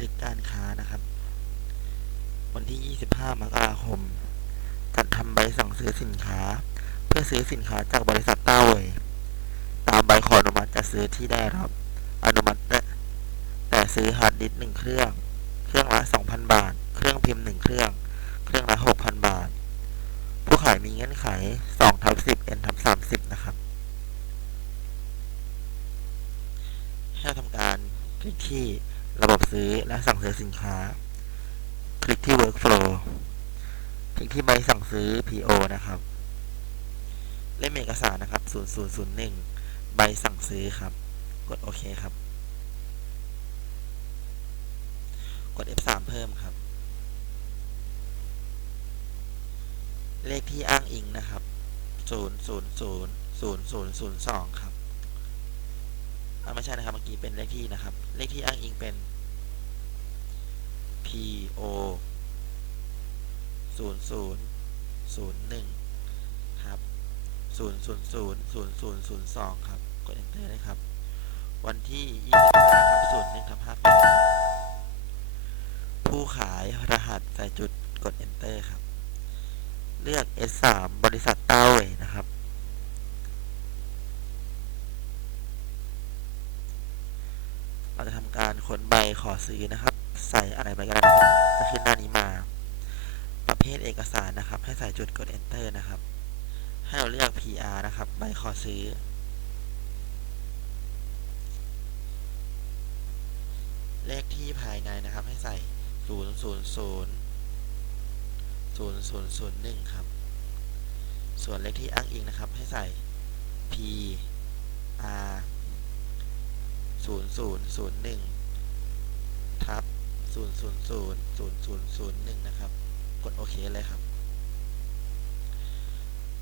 ทึกการค้านะครับ วันที่ 25 มกราคม จัดทำใบสั่งซื้อสินค้า เพื่อซื้อสินค้าจากบริษัทต้าเวยตามใบขออนุมัติจะซื้อที่ได้รับ อนุมัติแต่แต่ซื้อฮาร์ดดิสก์หนึ่งเครื่อง เครื่องละ 2,000 บาท เครื่องพิมพ์หนึ่งเครื่อง เครื่องละ 6,000 บาท ผู้ขายมีเงื่อนไข2ทับ10 n ทับ30 นะครับให้ทำการคลิกที่ ระบบซื้อและสั่งซื้อสินค้า คลิกที่ workflow คลิกที่ใบสั่งซื้อ PO นะครับ เล่มเอกสารนะครับ 0001 ใบสั่งซื้อครับ กดโอเคครับ กด F3 เพิ่มครับ เลขที่อ้างอิงนะครับ 0000002 ครับ ไม่ใช่นะครับเมื่อกี้เป็นเลขที่นะครับ เลขที่อ้างอิงเป็น PO 0001ครับ0000002 ครับ กด enter เลยครับ วันที่25ครับ01ทับ58ผู้ขายรหัสใส่จุดกด enter ครับ เลือก S3 บริษัทเต้าเวยนะครับ เราจะทำการค้นใบขอซื้อนะครับ ใส่อะไรไปก็ได้นะครับจะขึ้นหน้านี้มา ประเภทเอกสารนะครับ ให้ใส่จุดกด enter นะครับ ให้เราเลือก PR นะครับ ใบขอซื้อ เลขที่ภายในนะครับ ให้ใส่ 0 0 0 0 0 0 1 ครับ ส่วนเลขที่อ้างอิงนะครับ ให้ใส่ P 0001ทับ0000001นะครับ กดโอเคเลยครับ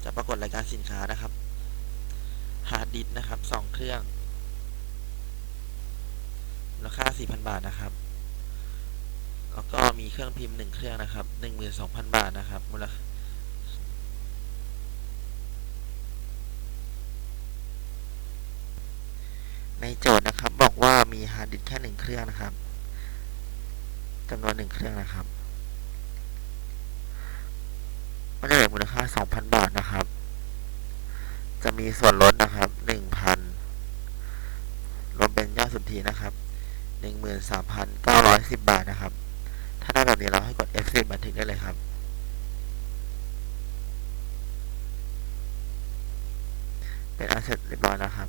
จะปรากฏรายการสินค้านะครับฮาร์ดดิสก์นะครับ2เครื่องมูลค่า4,000บาทนะครับแล้วก็มีเครื่องพิมพ์1เครื่องนะครับ12,000บาทนะครับ มูลค่าในโจทย์นะครับ ว่ามีฮาร์ดดิสก์แค่หนึ่งเครื่องนะครับจำนวนหนึ่งเครื่องนะครับก็จะเหลือมูลค่า 2,000 บาทนะครับ จะมีส่วนลดนะครับ 1,000 รวมเป็นยอดสุทธินะครับ 13,910 บาทนะครับ ถ้าได้แบบนี้เราให้กด F10 บันทึกได้เลยครับ เป็นอันเสร็จเรียบร้อยแล้วครับ